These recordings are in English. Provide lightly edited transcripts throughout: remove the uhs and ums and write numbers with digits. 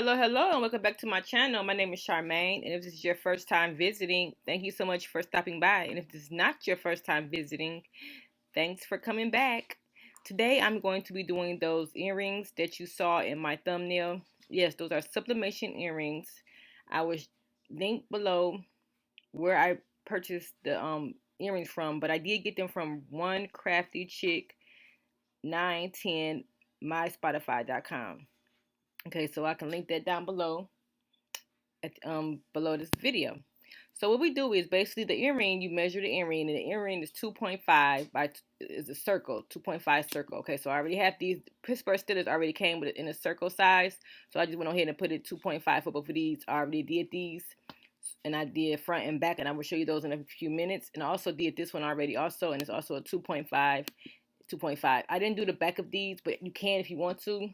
Hello, and welcome back to my channel. My name is Charmaine, and if this is your first time visiting, thank you so much for stopping by. And if this is not your first time visiting, thanks for coming back. Today, I'm going to be doing those earrings that you saw in my thumbnail. Yes, those are sublimation earrings. I was linked below where I purchased the earrings from, but I did get them from one crafty chick 910 myspotify.com. Okay, so I can link that down below below this video. So what we do is basically the earring, you measure the earring, and the earring is 2.5 by is a circle, 2.5 circle. Okay, so I already have these Pittsburgh stickers already came with it in a circle size. So I just went ahead and put it 2.5 for both of these. I already did these, and I did front and back, and I will show you those in a few minutes. And I also did this one already also, and it's also a 2.5. 2.5. I didn't do the back of these, but you can if you want to.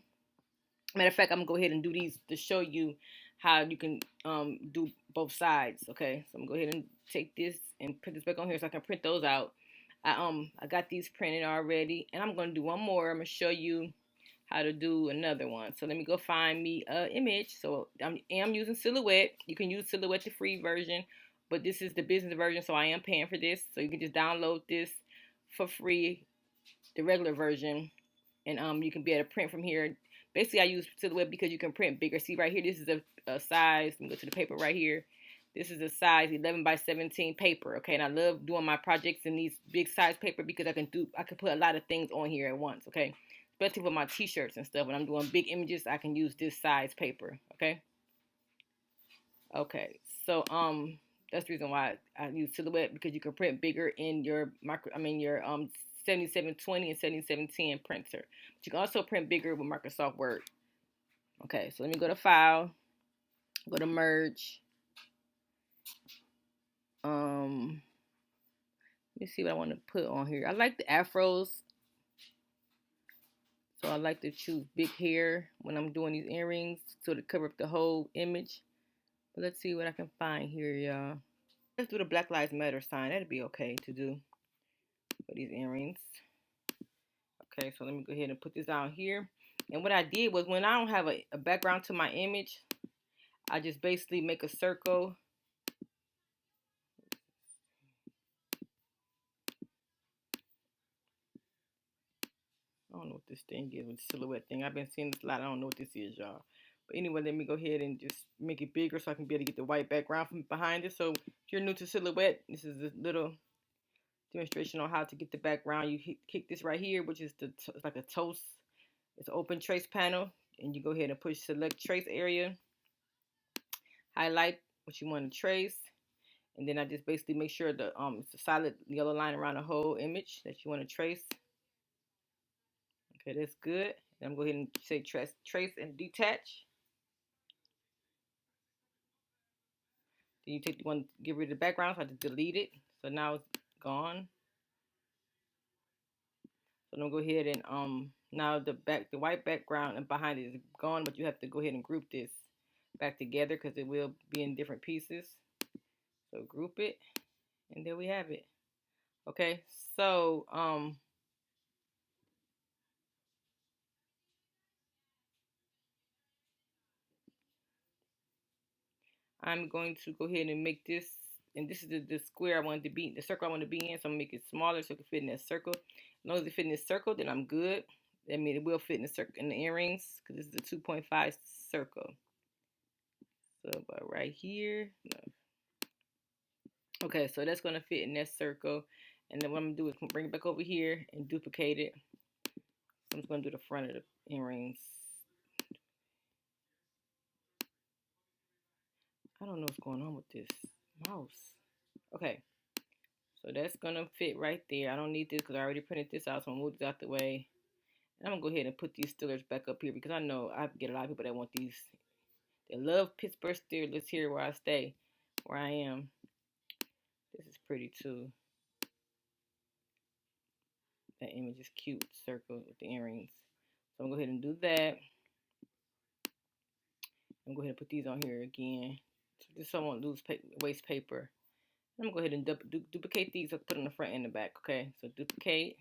Matter of fact, I'm gonna go ahead and do these to show you how you can do both sides. Okay, so I'm gonna go ahead and take this and print this back on here so I can print those out. I got these printed already, and I'm gonna do one more. I'm gonna show you how to do another one. So let me go find me an image. So I am using Silhouette. You can use Silhouette, the free version, but this is the business version, so I am paying for this. So you can just download this for free, the regular version, and you can be able to print from here. Basically, I use Silhouette because you can print bigger. See right here, this is a size. Let me go to the paper right here. This is a size 11 by 17 paper. Okay, and I love doing my projects in these big size paper because I can put a lot of things on here at once. Okay, especially with my T-shirts and stuff. When I'm doing big images, I can use this size paper. Okay. Okay. So that's the reason why I use Silhouette, because you can print bigger in your your 7720 and 7710 printer. But you can also print bigger with Microsoft Word. Okay, so let me go to File, go to Merge. Let me see what I want to put on here. I like the afros, so I like to choose big hair when I'm doing these earrings so to cover up the whole image. But let's see what I can find here, y'all. Let's do the Black Lives Matter sign. That'd be okay to do for these earrings. Okay, so let me go ahead and put this down here. And what I did was, when I don't have a background to my image, I just basically make a circle. I don't know what this thing is, with the Silhouette thing. I've been seeing this a lot. I don't know what this is, y'all. But anyway, let me go ahead and just make it bigger so I can be able to get the white background from behind it. So if you're new to Silhouette, this is a little demonstration on how to get the background. You kick this right here, which is it's like a toast. It's an open trace panel, and you go ahead and push select trace area. Highlight what you want to trace, and then I just basically make sure it's a solid yellow line around the whole image that you want to trace. Okay, that's good. And I'm going to go ahead and say trace and detach. Then you take the one, get rid of the background, so I just delete it. So now it's gone. So I'm gonna go ahead and now the white background and behind it is gone, but you have to go ahead and group this back together because it will be in different pieces. So group it, and there we have it. Okay, so I'm going to go ahead and make this, and this is the square I wanted to be, the circle I want to be in. So I'm gonna make it smaller so it can fit in that circle. As long as it fit in this circle, then I'm good. I mean, it will fit in the circle in the earrings because this is the 2.5 circle. So about right here. No. Okay, so that's gonna fit in that circle. And then what I'm gonna do is bring it back over here and duplicate it. So I'm just gonna do the front of the earrings. I don't know what's going on with this mouse. Okay, so that's gonna fit right there. I don't need this because I already printed this out, so I'm gonna move this out the way. And I'm gonna go ahead and put these stillers back up here because I know I get a lot of people that want these. They love Pittsburgh stillers here where I stay, where I am. This is pretty too. That image is cute, circle with the earrings. So I'm gonna go ahead and do that. I'm gonna go ahead and put these on here again, just so I won't lose waste paper. I'm gonna go ahead and duplicate these. I'll put on the front and the back. Okay, so duplicate.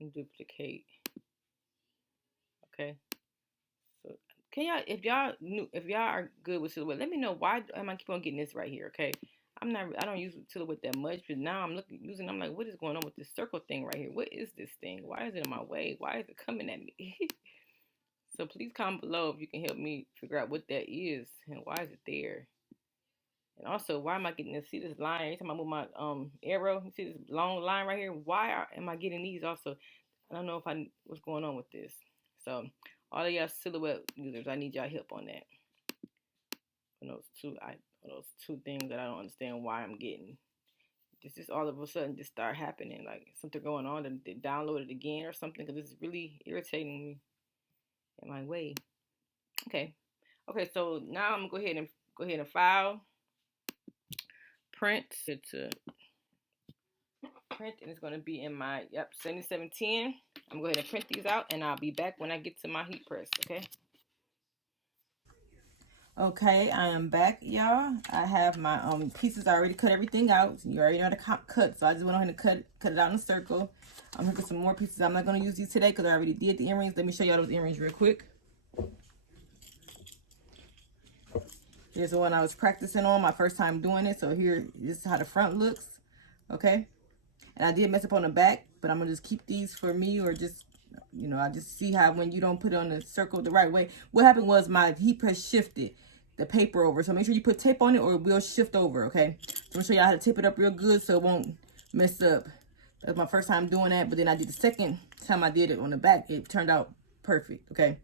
and duplicate. Okay. So can y'all, if y'all are good with silhouette, let me know why am I keep on getting this right here. Okay. I don't use silhouette that much, but now I'm I'm like, what is going on with this circle thing right here? What is this thing? Why is it in my way? Why is it coming at me? So please comment below if you can help me figure out what that is and why is it there. And also, why am I getting this? See this line every time I move my arrow? You see this long line right here? Am I getting these also? I don't know if what's going on with this. So all of y'all silhouette users, I need y'all help on that. On those two things that I don't understand why I'm getting. This just all of a sudden just start happening, like something going on, and they download it again or something, because this is really irritating me in my way. Okay. Okay, so now I'm gonna go ahead and file, print to print, and it's gonna be in my 7710. I'm gonna go ahead and print these out, and I'll be back when I get to my heat press. Okay. Okay, I am back, y'all. I have my pieces. I already cut everything out. You already know how to cut, so I just went ahead and cut it out in a circle. I'm gonna get some more pieces. I'm not gonna use these today because I already did the earrings. Let me show y'all those earrings real quick. Here's the one I was practicing on, my first time doing it. So here, this is how the front looks. Okay, and I did mess up on the back, but I'm gonna just keep these for me, or just, you know, I just see how when you don't put it on the circle the right way. What happened was my heat press shifted the paper over, so make sure you put tape on it or it will shift over. Okay, so I'm gonna show y'all how to tape it up real good so it won't mess up. That's my first time doing that, but then I did the second time I did it on the back, it turned out perfect. Okay,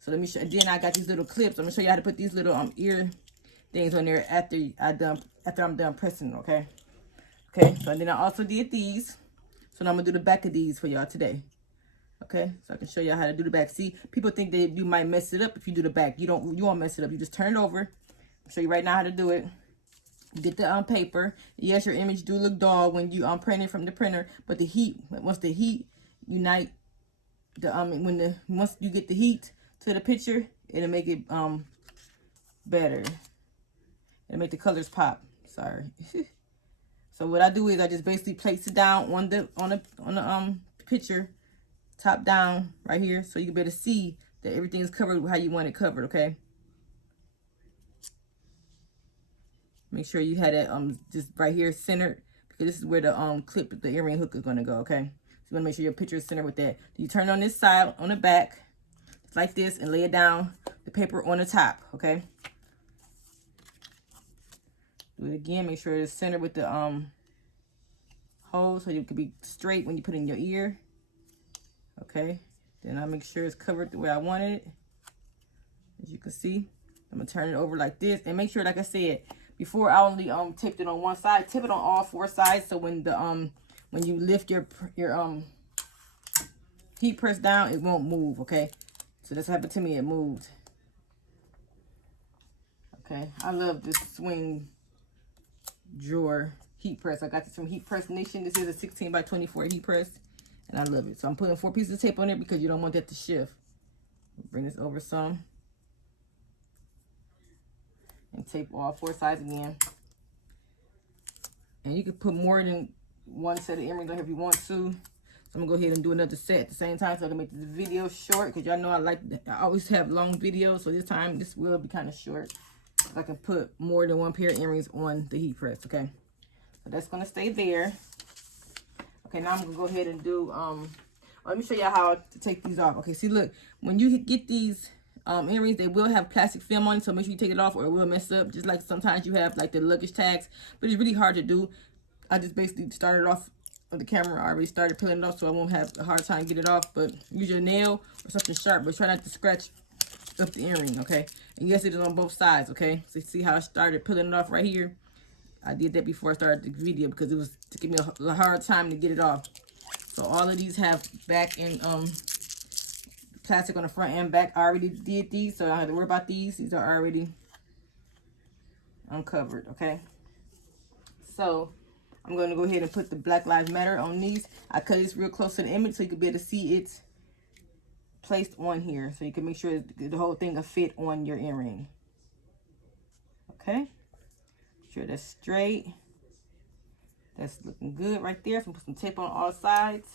so let me show. Then I got these little clips. I'm gonna show you how to put these little ear things on there after I'm done pressing. Okay, so then I also did these, so now I'm gonna do the back of these for y'all today. Okay, so I can show y'all how to do the back. See, people think that you might mess it up if you do the back. You won't mess it up. You just turn it over. I'll show you right now how to do it. Get the paper. Yes, your image do look dull when you print it from the printer, but the heat, once the heat unite the once you get the heat to the picture, it'll make it better. It'll make the colors pop. Sorry. So what I do is I just basically place it down on the picture, top down right here, so you can better see that everything is covered how you want it covered. Okay. Make sure you had it just right here centered, because this is where the clip, the earring hook is gonna go. Okay. So you wanna make sure your picture is centered with that. You turn on this side on the back, like this, and lay it down, the paper on the top. Okay. Do it again. Make sure it's centered with the hole, so you can be straight when you put it in your ear. Okay. Then I make sure it's covered the way I wanted it. As you can see, I'm gonna turn it over like this, and make sure, like I said before, I only taped it on one side. Tip it on all four sides, so when the when you lift your heat press down, it won't move. Okay. So that's what happened to me. It moved. Okay. I love this swing drawer heat press. I got this from Heat Press Nation. This is a 16 by 24 heat press, and I love it. So I'm putting 4 pieces of tape on it because you don't want that to shift. Bring this over some and tape all 4 sides again. And you can put more than one set of earrings on here if you want to. So I'm gonna go ahead and do another set at the same time, so I can make this video short, because y'all know I always have long videos. So this time this will be kind of short. I can put more than one pair of earrings on the heat press. Okay, so that's gonna stay there. Okay, now I'm gonna go ahead and do let me show y'all how to take these off. Okay, see, look, when you get these earrings, they will have plastic film on it, so make sure you take it off or it will mess up, just like sometimes you have like the luggage tags, but it's really hard to do. I just basically started off on the camera. I already started peeling it off, so I won't have a hard time getting it off. But use your nail or something sharp, but try not to scratch up the earring. Okay, and yes, it is on both sides. Okay, so see how I started peeling it off right here. I did that before I started the video because it was taking me a hard time to get it off. So all of these have back and plastic on the front and back. I already did these, so I don't have to worry about these. These are already uncovered. Okay, so I'm going to go ahead and put the Black Lives Matter on these. I cut this real close to the image so you can be able to see it's placed on here, so you can make sure the whole thing will fit on your earring. Okay, make sure that's straight. That's looking good right there. So I'm put some tape on all sides.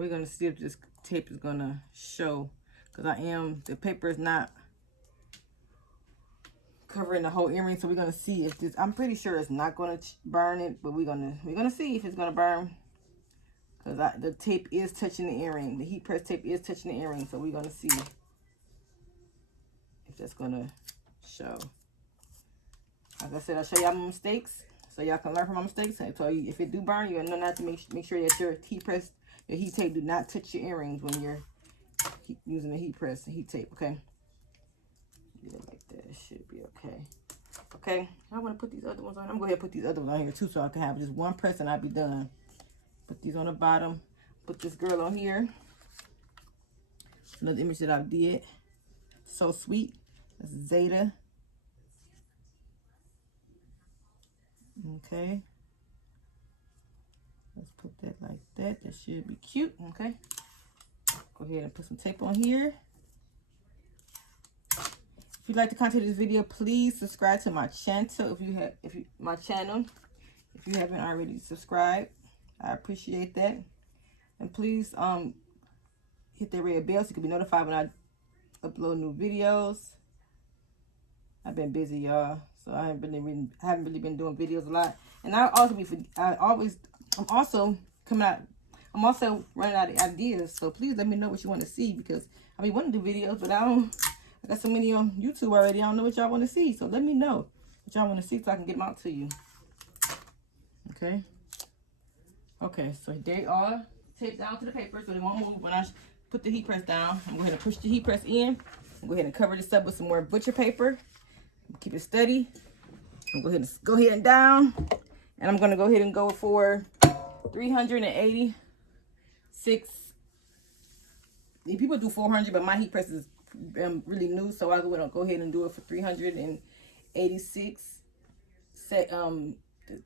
we're gonna see if this tape is gonna show, because the paper is not covering the whole earring, so we're gonna see if this, I'm pretty sure it's not gonna burn it, but we're gonna see if it's gonna burn, because the tape is touching the earring. The heat press tape is touching the earring, so we're gonna see if that's gonna show. Like I said, I'll show y'all my mistakes so y'all can learn from my mistakes. And so if it do burn, you'll know not to make sure that your heat tape do not touch your earrings when you're using the heat press and heat tape. Okay, get it like that. It should be okay. Okay, I want to put these other ones on. I'm gonna go ahead and put these other ones on here too, so I can have just one press and I'll be done. Put these on the bottom. Put this girl on here. Another image that I did. So sweet. That's Zeta. Okay. Let's put that like that. That should be cute. Okay. Go ahead and put some tape on here. If you like the content of this video, please subscribe to my channel. If you haven't already subscribed, I appreciate that. And please hit that red bell so you can be notified when I upload new videos. I've been busy, y'all, so I haven't really been doing videos a lot. And I'm also running out of ideas. So please let me know what you want to see, because I want to do videos, but I got so many on YouTube already. I don't know what y'all want to see. So let me know what y'all want to see so I can get them out to you. Okay. Okay, so they are taped down to the paper so they won't move when I put the heat press down. I'm going to push the heat press in. I'm go ahead and cover this up with some more butcher paper. Keep it steady. I'm going to go ahead and down. And I'm going to go ahead and go for 386. People do 400, but my heat press is really new, so I'll go ahead and do it for 386. The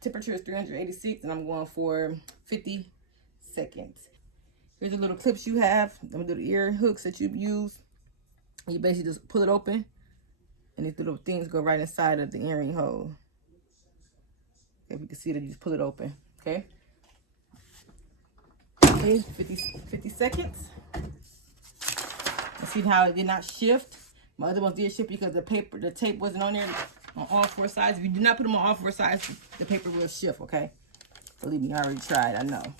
temperature is 386, and I'm going for 50 seconds. Here's the little clips you have. The little ear hooks that you use. You basically just pull it open, and these little things go right inside of the earring hole. If you can see that, you just pull it open. Okay. Okay, 50 seconds. And see how it did not shift? My other ones did shift because the tape wasn't on there on all four sides. If you do not put them on all four sides, the paper will shift, okay? Believe me, I already tried, I know.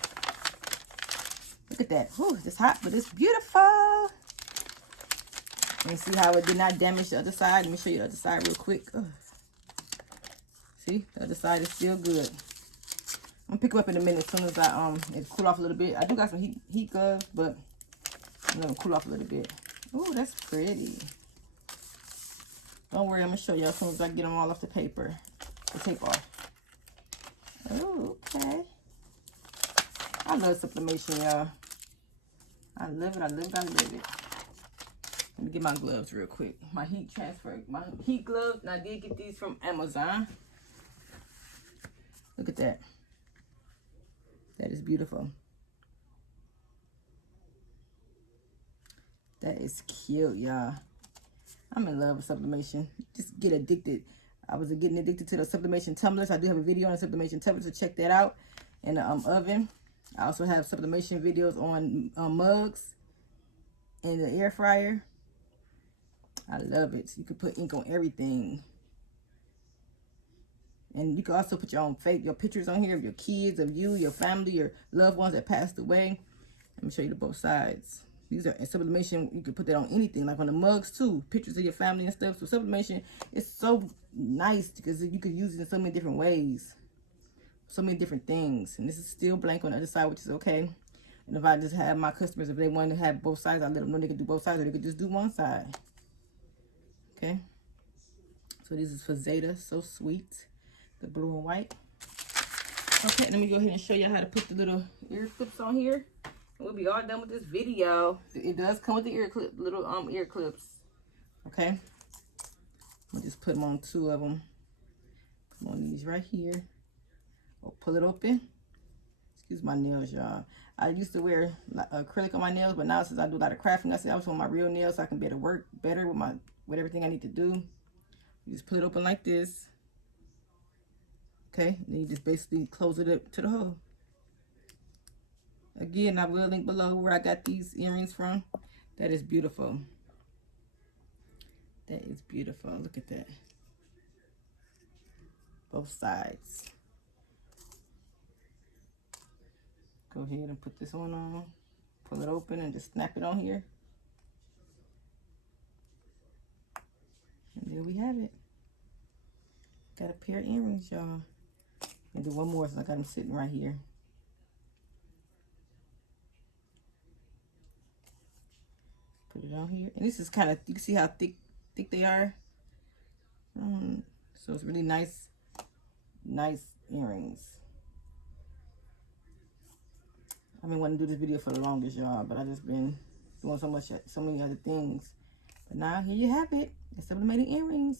Look at that. Whew, it's hot, but it's beautiful. And see how it did not damage the other side? Let me show you the other side real quick. Ugh. See, the other side is still good. I'm gonna pick them up in a minute as soon as it cool off a little bit. I do got some heat gloves, but I'm gonna cool off a little bit. Oh, that's pretty. Don't worry, I'm gonna show you as soon as I get them all off the paper. The tape off. Oh, okay. I love sublimation, y'all. I love it, I love it, I love it. Let me get my gloves real quick. My heat gloves, and I did get these from Amazon. Look at that. That is beautiful. That is cute, y'all. I'm in love with sublimation. Just get addicted. I was getting addicted to the sublimation tumblers. I do have a video on the sublimation tumblers, so check that out. In the oven. I also have sublimation videos on mugs and the air fryer. I love it. So you can put ink on everything. And you can also put your pictures on here of your kids, of you, your family, your loved ones that passed away. Let me show you the both sides. These are in sublimation. You can put that on anything, like on the mugs too. Pictures of your family and stuff. So sublimation is so nice because you can use it in so many different ways. So many different things. And this is still blank on the other side, which is okay. And if I just have my customers, if they want to have both sides, I let them know they can do both sides, or they could just do one side. Okay. So this is for Zeta. So sweet. The blue and white. Okay, let me go ahead and show you how to put the little ear clips on here. And we'll be all done with this video. It does come with the little ear clips. Okay. I'm gonna just put them on two of them. Put them on these right here. Or pull it open. Excuse my nails, y'all. I used to wear acrylic on my nails, but now since I do a lot of crafting, I said I was on my real nails so I can be able to work better with everything I need to do. You just pull it open like this. Okay, and then you just basically close it up to the hole. Again, I will link below where I got these earrings from. That is beautiful. That is beautiful. Look at that. Both sides. Go ahead and put this one on. Pull it open and just snap it on here. And there we have it. Got a pair of earrings, y'all. And do one more, so I got them sitting right here. Put it on here. And this is kind of, you can see how thick they are. So it's really nice earrings. I've been wanting to do this video for the longest, y'all, but I've just been doing so many other things. But now here you have it. The sublimated earrings.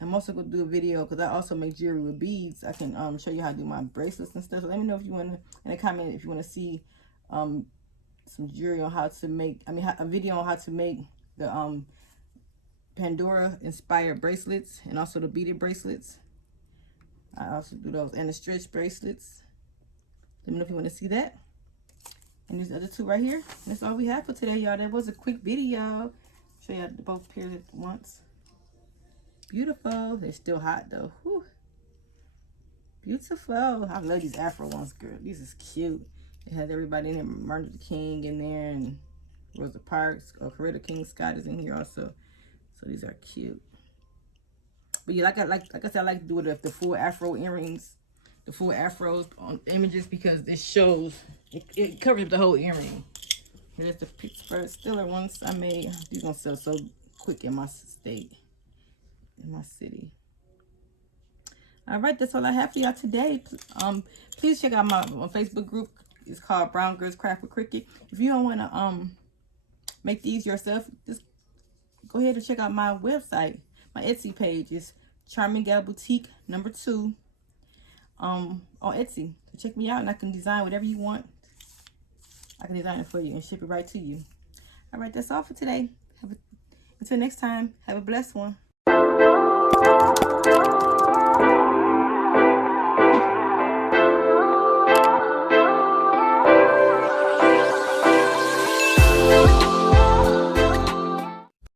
I'm also going to do a video because I also make jewelry with beads. I can show you how to do my bracelets and stuff. So let me know if you want to, in the comment, if you want to see some jewelry on how to make, a video on how to make the Pandora inspired bracelets and also the beaded bracelets. I also do those and the stretch bracelets. Let me know if you want to see that. And these other two right here. That's all we have for today, y'all. That was a quick video. Show you both pairs at once. Beautiful. They're still hot though. Whew. Beautiful. I love these Afro ones, girl. These is cute. It has everybody in there. Martin Luther King in there, and Rosa Parks. Coretta King Scott is in here also. So these are cute. But yeah, like I said, I like to do it with the full Afro earrings, the full Afros on images because it shows, it covers the whole earring. Here's the Pittsburgh Steeler ones I made. These gonna sell so quick in my state, in my city. All right, that's all I have for y'all today. Please check out my Facebook group. It's called Brown Girls Craft with Cricket. If you don't want to make these yourself, just go ahead and check out my website. My Etsy page is Charming Gal Boutique #2 on Etsy. So check me out and I can design whatever you want. I can design it for you and ship it right to you. All right, that's all for today. Until next time, have a blessed one.